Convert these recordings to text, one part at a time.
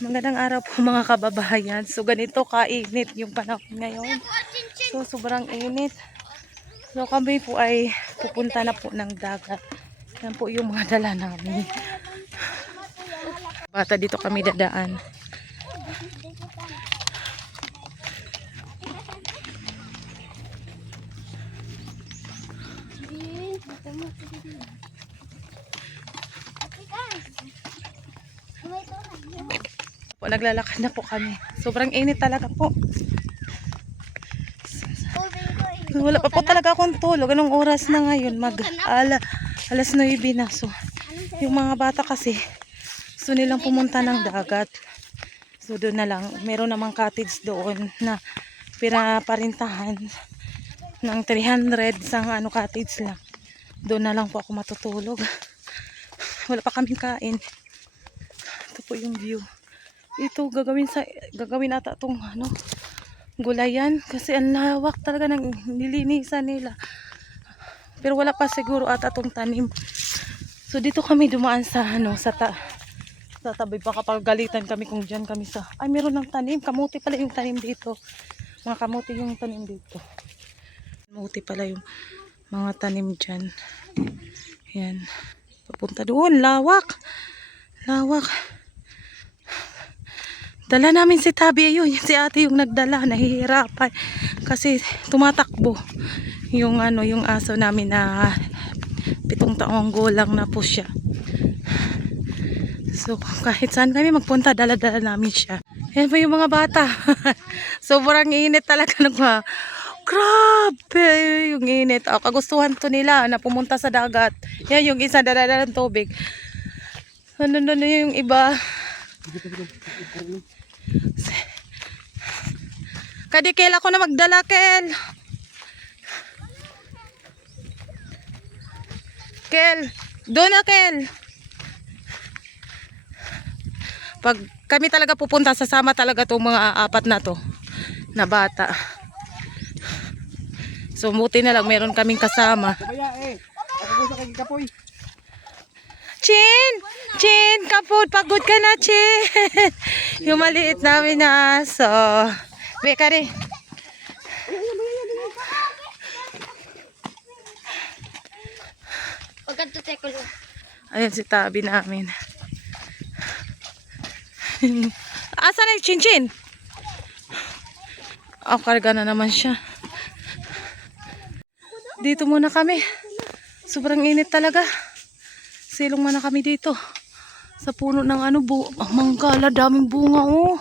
Magandang araw po mga kababayan. So ganito kainit yung panahon ngayon. So sobrang init. So kami po ay pupunta na po ng dagat. Yan po yung mga dala namin. Bata dito kami dadaan. Naglalakad na po kami. Sobrang init talaga po. Wala pa po talaga akong tulog. Anong oras na ngayon? Alas 9 na. So, yung mga bata kasi gusto nilang pumunta ng dagat. So, doon na lang. Meron namang cottage doon na pinaparintahan ng 300 isang cottage lang. Doon na lang po ako matutulog. Wala pa kaming kain. Ito po yung view. Ito gagawin ata itong gulayan kasi ang lawak talaga ng nilinisan nila. Pero wala pa siguro ata itong tanim. So dito kami dumaan sa sa tabi, baka pagalitan kami kung diyan kami sa meron ng tanim, kamuti pala yung tanim dito. Mga kamuti yung tanim dito. Kamuti pala yung mga tanim diyan. Yan. Papunta doon, lawak. Lawak. Dala namin si Tabi, ayun, si ate yung nagdala, nahihirapan kasi tumatakbo yung yung aso namin na 7 taong gulang na po siya. So kahit saan kami magpunta, dala-dala namin siya. Yan po yung mga bata. Sobrang init talaga grabe yung init. Kagustuhan to nila na pumunta sa dagat. Yan yung isa, dala-dala ng tubig. Ano yung iba. Kadi Kel, ako na magdala, Kel. Kel, doon na, Kel. Pag kami talaga pupunta, sasama talaga itong mga apat na to na bata. So buti na lang meron kaming kasama. Chin, kapod, pagod ka na, Chin. Yung maliit namin na aso. Beka rin. Ayan si Tabi namin. Asa na yung Chin? Karga na naman siya. Dito muna kami. Sobrang init talaga. Silong muna kami dito. Sa puno ng mangga. Daming bunga, oh.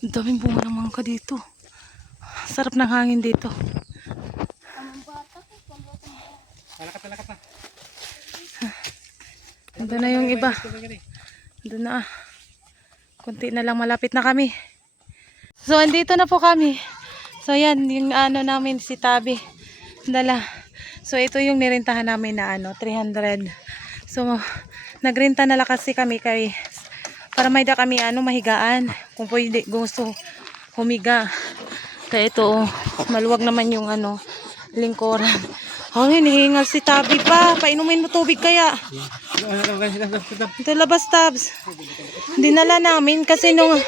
Daming bunga ng mangga dito. Sarap ng hangin dito. Talakat na. Doon na yung iba. Doon na. Kunti na lang, malapit na kami. So andito na po kami. So yan yung namin si Tabi. Dala. So ito yung nirintahan namin na 300. So nagrenta na lang kasi kami para may da kami mahigaan. Kung pwede gusto humiga. Kaya ito maluwag naman yung lingkuran. Hinihingal si Tabi pa. Painumin mo tubig kaya. Ito labas, Tabs. Dinala namin kasi nung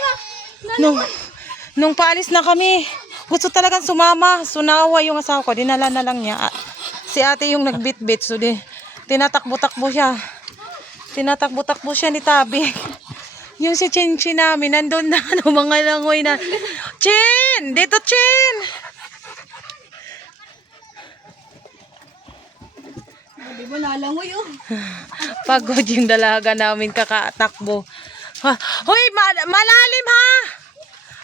paalis na kami, gusto talagang sumama. Sunawa yung asawa ko. Dinala na lang niya. Si ate yung nagbitbit. So tinatakbo-takbo siya. Tinatakbo-takbo siya ni Tabi. Yung si Chin namin, nandun na mga langoy na. Chin! Dito, Chin! Di ba nalangoy, oh? Pagod yung dalaga namin kakatakbo. Hoy, malalim ha!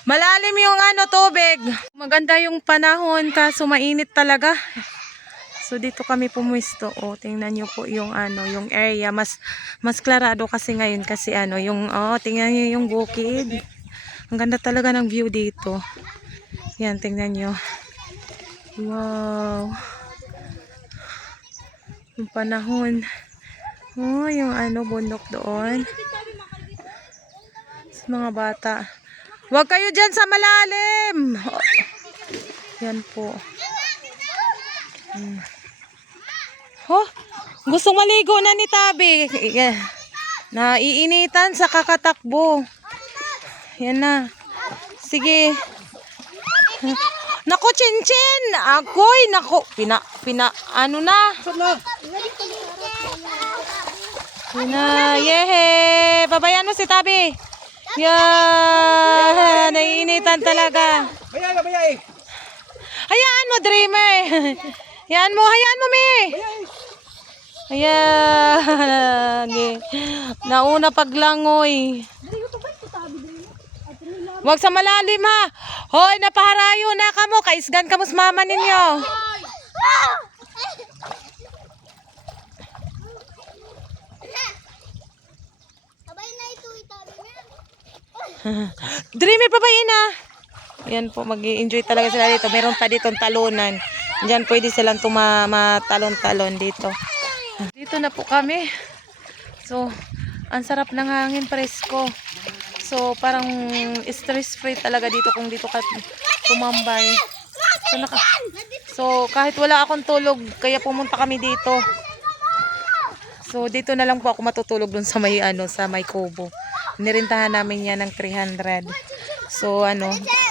Malalim yung tubig. Maganda yung panahon kaso mainit talaga. So dito kami pumuisto. Tingnan niyo po yung yung area mas klarado kasi ngayon kasi tingnan niyo yung bukid. Ang ganda talaga ng view dito. Yan, tingnan niyo. Wow. Yung panahon. Yung bundok doon. Sa mga bata. Huwag kayo dyan sa malalim. Yan po. Gustong maligo na ni Tabi. Naiinitan sa kakatakbo. Yan na. Sige. Naku, Chinchin! Agoy, naku. Ano na? Yan na. Yehe! Babayan mo si Tabi. Yan. Naiinitan talaga. Bayay. Hayaan mo, Dreamer. Hayaan mo, Mi. Ayan. Nauna paglangoy. Huwag sa malalim ha. Hoy, napaharayo na kamo. Kaisgan kamo sa mama ninyo. Dreamy pa ba ina? Yan po, mag-i-enjoy talaga sila dito. Meron pa ditong talunan. Diyan pwede silang matalon-talon dito. Dito na po kami. So, ang sarap ng hangin, presko. So, parang stress-free talaga dito kung dito ka tumambay. So, kahit wala akong tulog, kaya pumunta kami dito. So, dito na lang po ako matutulog dun sa may, sa may kubo. Nirintahan namin yan ng 300. So,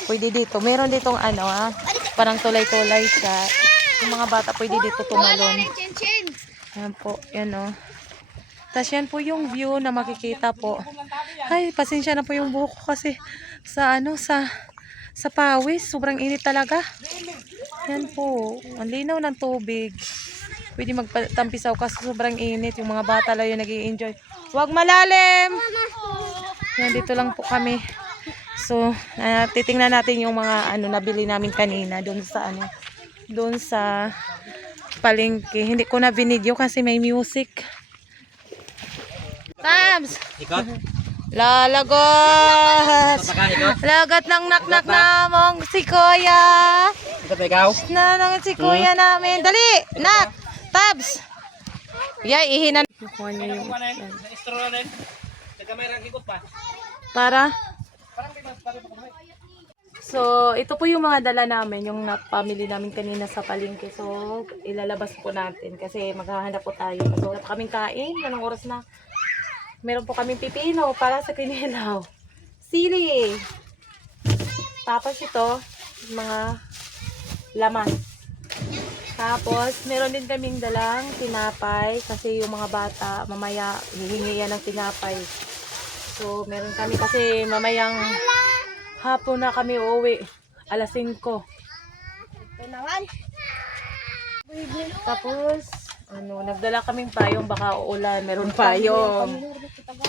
pwede dito. Meron ditong, parang tulay-tulay siya. Yung mga bata pwede dito tumalon. Yan po, yan Tapos yan po yung view na makikita po. Ay, pasensya na po yung buhok ko kasi sa pawis. Sobrang init talaga. Yan po. Ang linaw ng tubig. Pwede magtampisaw kasi sobrang init. Yung mga bata lang yung nag-i-enjoy. Huwag malalim! Yan, dito lang po kami. So, titingnan natin yung mga nabili namin kanina doon sa palengke. Hindi ko na binidyo kasi may music. Tabs! Lalagot! Lagat ng naknak namong si Kuya. Si Kuya namin. Dali! Nak! Tabs! Ihinan. Kuha niyo yung para. So, ito po yung mga dala namin, yung napamili namin kanina sa palengke. So, ilalabas po natin kasi maghahanap po tayo. So, wala pa kaming kain. Anong oras na? Meron po kaming pipino para sa kinilaw. Sili. Tapos ito, mga laman. Tapos, meron din kaming dalang tinapay kasi yung mga bata, mamaya hihingi yan ng tinapay. So, meron kami kasi mamayang hapon na kami uuwi. Alas 5. Tapos, nagdala kaming payong, baka uulan. Meron payong.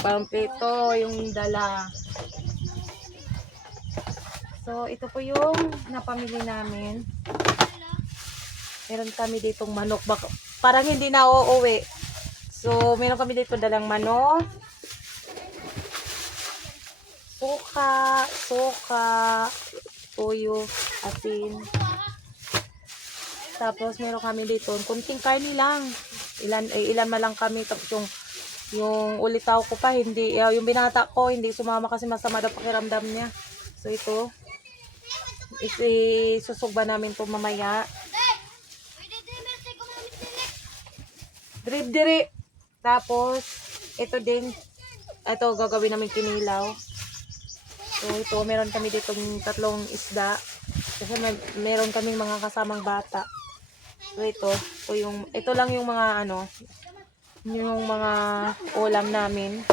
Pampito yung dala. So, ito po yung napamili namin. Meron kami ditong manok. Parang hindi na uuwi. So, meron kami dito dalang manok. Suka, tuyo, asin. Tapos meron kami dito, kunting kainin lang. Ilan man lang kami. Tapos yung ulitaw ko pa, hindi, yung binata ko, hindi sumama kasi masama daw pakiramdam niya. So ito, isusugba namin ito mamaya. Diri. Tapos, ito din, ito gagawin namin kinilaw. So ito, meron kami ditong 3 isda. Kasi meron kaming mga kasamang bata. So ito lang yung mga yung mga ulam namin.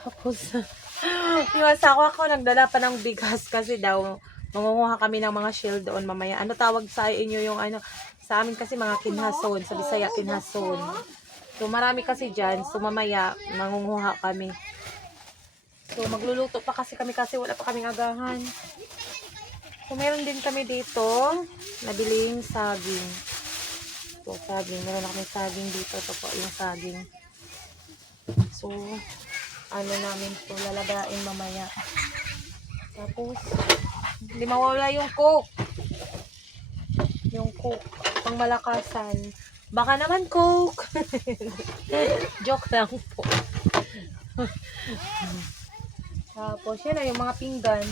Tapos, yung asawa ko nagdala pa ng bigas kasi daw mangunguha kami ng mga shell doon mamaya. Ano tawag sa inyo yung sa amin kasi mga kinhason, sa Bisaya kinhason. So marami kasi dyan, so mamaya mangunguha kami. So, magluluto pa kasi kami kasi wala pa kaming agahan. So, meron din kami dito nabiling saging. So, saging. Meron na kami saging dito. Ito po yung saging. So, namin ito lalagain mamaya. Tapos, hindi mawala yung coke. Yung coke. Pang malakasan. Baka naman coke. Joke lang po. Tapos, yan na yung mga pinggan.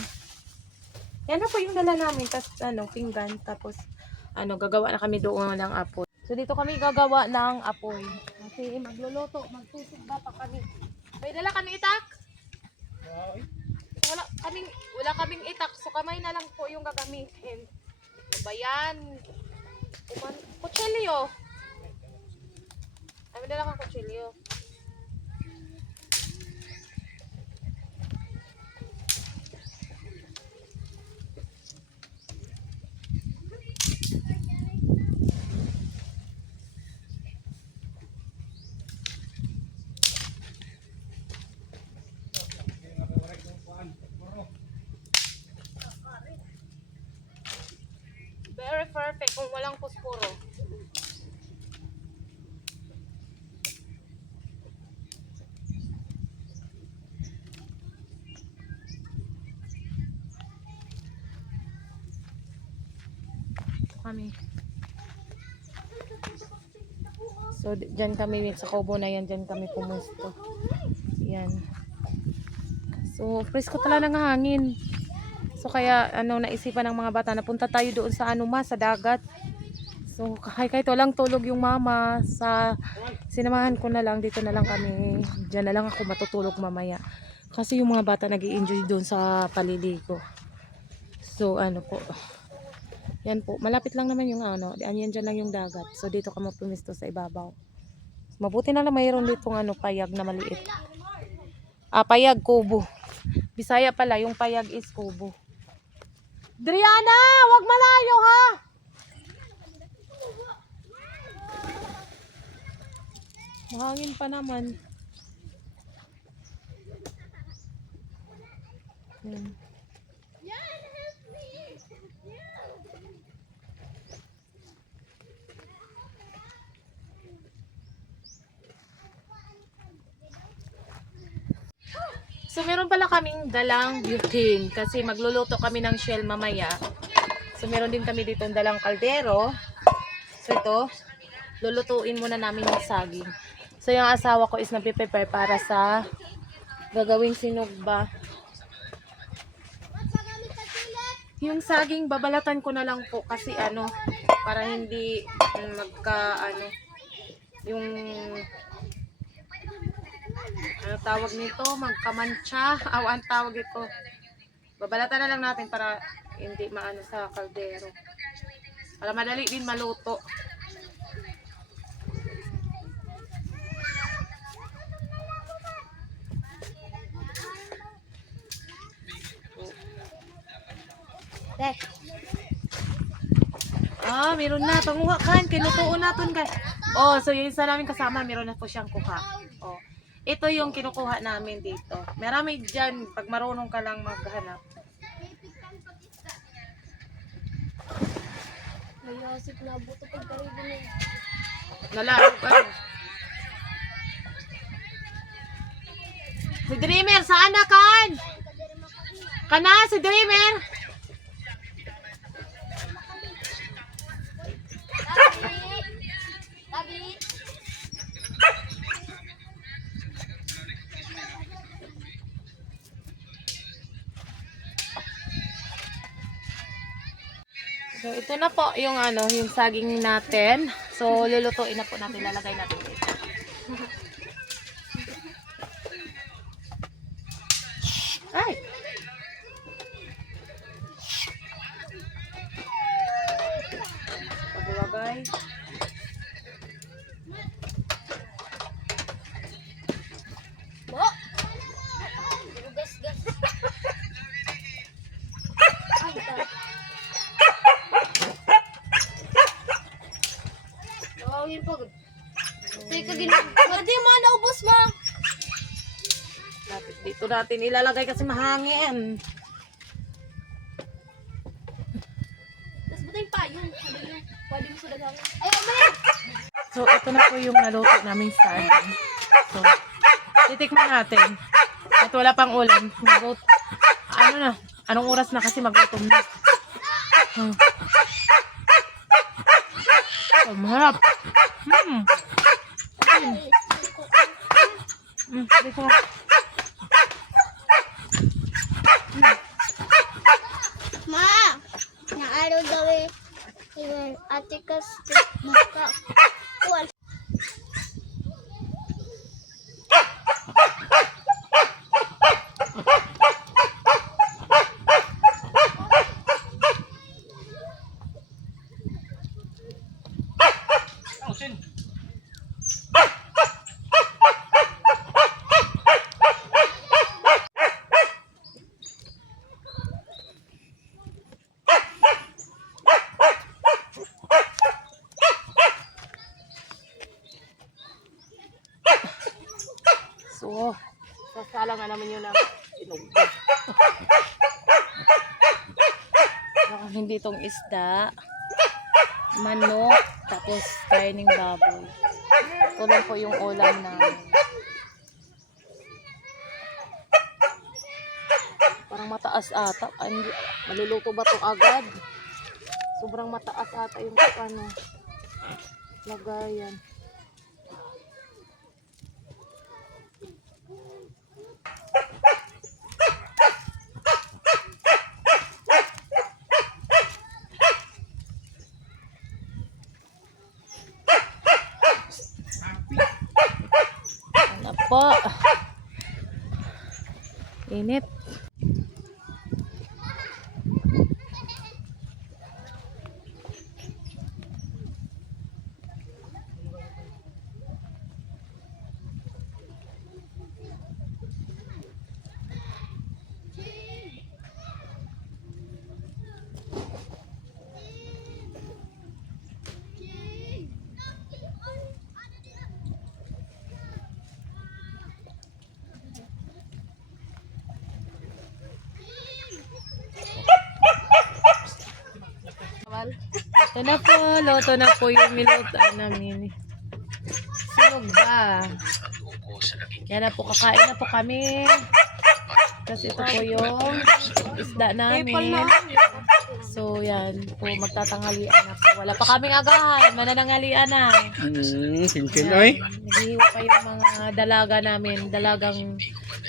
Yan na po yung dala namin. Tapos, pinggan. Tapos, gagawa na kami doon ng apoy. So, dito kami gagawa ng apoy. Kasi, magluluto. Magsusugba pa kami. May dala kami itak? kaming itak, so kamay na lang po yung gagamitin. Ano ba yan? Kutsilyo. Ay, dala kang kutsilyo. Very perfect kung walang posporo. Kami. So, dyan kami, sa Kobo na yan, dyan kami pumusto. Yan. So, presko talaga ng hangin. So, kaya, naisipan ng mga bata, napunta tayo doon sa sa dagat. So, kahit walang tulog yung mama, sinamahan ko na lang, dito na lang kami. Dyan na lang ako matutulog mamaya. Kasi yung mga bata nag-i-enjoy doon sa paliligo. So, po. Yan po, malapit lang naman yung yan dyan lang yung dagat. So dito ka mapumisto sa ibabaw. Mabuti na lang mayroon ditong payag na maliit. Payag, kubo. Bisaya pala, yung payag is kubo. Driana, wag malayo ha! Mahangin pa naman. So, meron pala kaming dalang butane kasi magluluto kami ng shell mamaya. So, meron din kami dito dalang kaldero. So, ito, lulutuin muna namin yung saging. So, yung asawa ko is nagpe-prepare para sa gagawing sinugba. Yung saging, babalatan ko na lang po kasi para hindi yung tawag nito, magkamantsa. Ang tawag ito. Babalatan na lang natin para hindi maano sa kaldero. Para madali din maluto. Meron na. Panguha kan. Kinutuon natin kan. So yung isa namin kasama, meron na po siyang kuha. Ito yung kinukuha namin dito. Marami dyan, pag marunong ka lang maghanap. Mayasip na buto pagkaribo na. Nalaro ka. Si Dreamer, saan na kan? Kana, si Dreamer? So, ito na po yung yung saging natin. So, lulutuin na po natin, lalagay natin dito. Ay! Paglagay. Pwede mo naubos mo. Dito natin ilalagay kasi mahangin. Tapos buta yung payon. Pwede mo sa dagang. Ay, man! So, ito na po yung naluto naming saging. So, titikman natin. At wala pang ulam. Anong oras na kasi magutom na. Maharap. Dito. Ma! Naaraw daw ate kas maka. nga naman yun na inog. Baka hindi itong isda, manok, tapos karning baboy. Ito lang po yung ulam namin. Parang mataas ata. Hindi, maluluto ba ito agad? Sobrang mataas ata yung ano, lagayan. Ano po? Init. Ito na po, loto na po yung nilutaan namin. Sunog ba? Yan na po, kakain na po kami. Kasi ito po yung isda namin. So yan po, magtatanghalian na po. Wala pa kaming agahan, manananghalian na. Sinsin oy. Naghihiwa pa yung mga dalaga namin, dalagang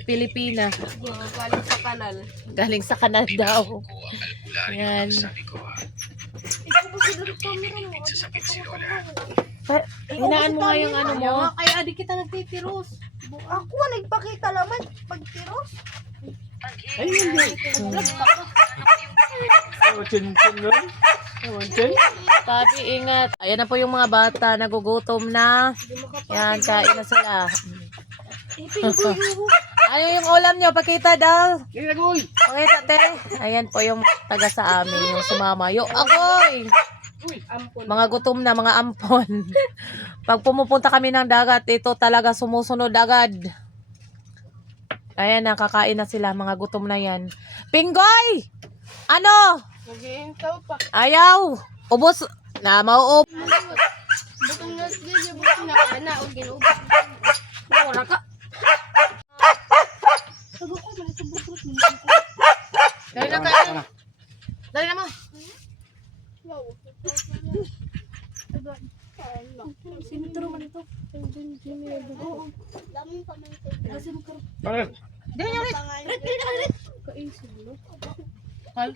Pilipina. Galing sa kanal. Galing sa kanal daw. Yan. Hinaan mo nga yung ano mo. Kaya di kita nagtitiros. Ako nagpakita laman pagtiros. Ay, hindi. Sinsin oy. Papi, ingat. Ayan na po yung mga bata, nagugutom na. Yan, kain na sila. Ano yung ulam nyo? Pakita daw. Pakita, te. Ayan po yung taga sa amin, yung sumama. Yung agoy! Mga gutom na, mga ampon. Pag pumupunta kami ng dagat, ito talaga sumusunod agad. Ayan, nakakain na sila. Mga gutom na yan. Pinggoy! Ano? Naghihintaw pa. Ayaw! Ubos! Na, mauup. Butong nasgilyo, butong nakana, o ginubos. Wala ka. Dali na kain. Dali na mo. Sinituro man ito. Daming pamangkin. Bakit? Dali na ulit. Kaisip mo. Hal?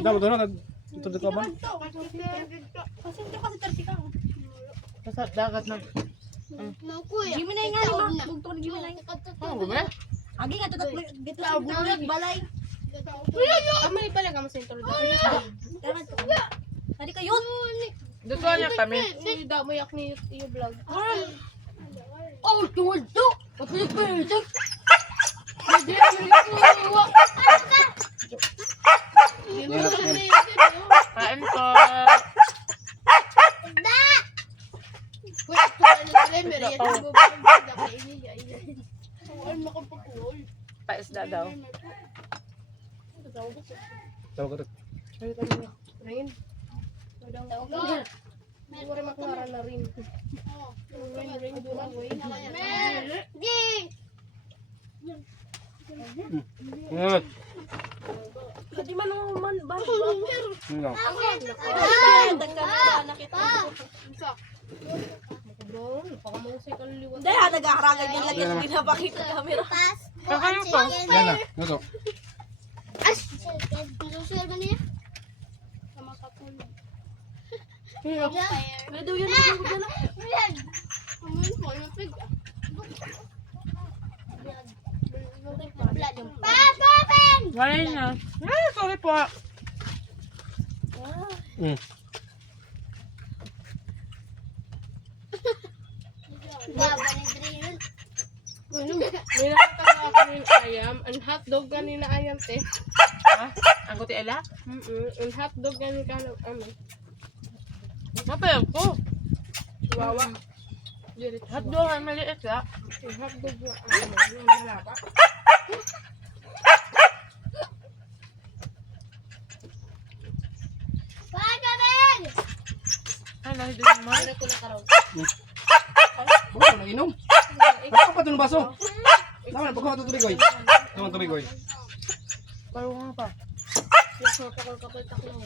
Dapat doon na ito dito ba? Kasi ito kasi tarsikang. Sa dagat na. Giminay nga ni Bugto ni Giminay. Oh, gumana? Agi nga dito sa bulag balay. Amay pala ka masentro dito. Tadi kayo. Gusto niya kami. Hindi daw mayak ni iyo vlog. Oh, tuwad to. Papipitik. Hindi Kain po. Paisda daw. Tawag ko. Ingat. Hindi man naman ba? Ingat. Dahil nag-aharagan yan lagi yung pinapakita camera. Kakain po. Yan na. Ito. Pwede yun na. Wala na. Sorry po. May nakita ako kanina ayam. Ang hotdog kanina ayam, te. Ha? Ang guti ala? Ang hotdog kanina ano. Mapayag ko. Chihuahua. Hotdog ang maliit ya. Hotdog yung yung malapa. Ay, nahidin mo. Ano ko na karaw? Bukas na inom. Pagkakas pa ito ng baso. Naman, pagkakas ito tubig, oy. Naman tubig, oy. Parang pa. Yung kapal-kapal taklo.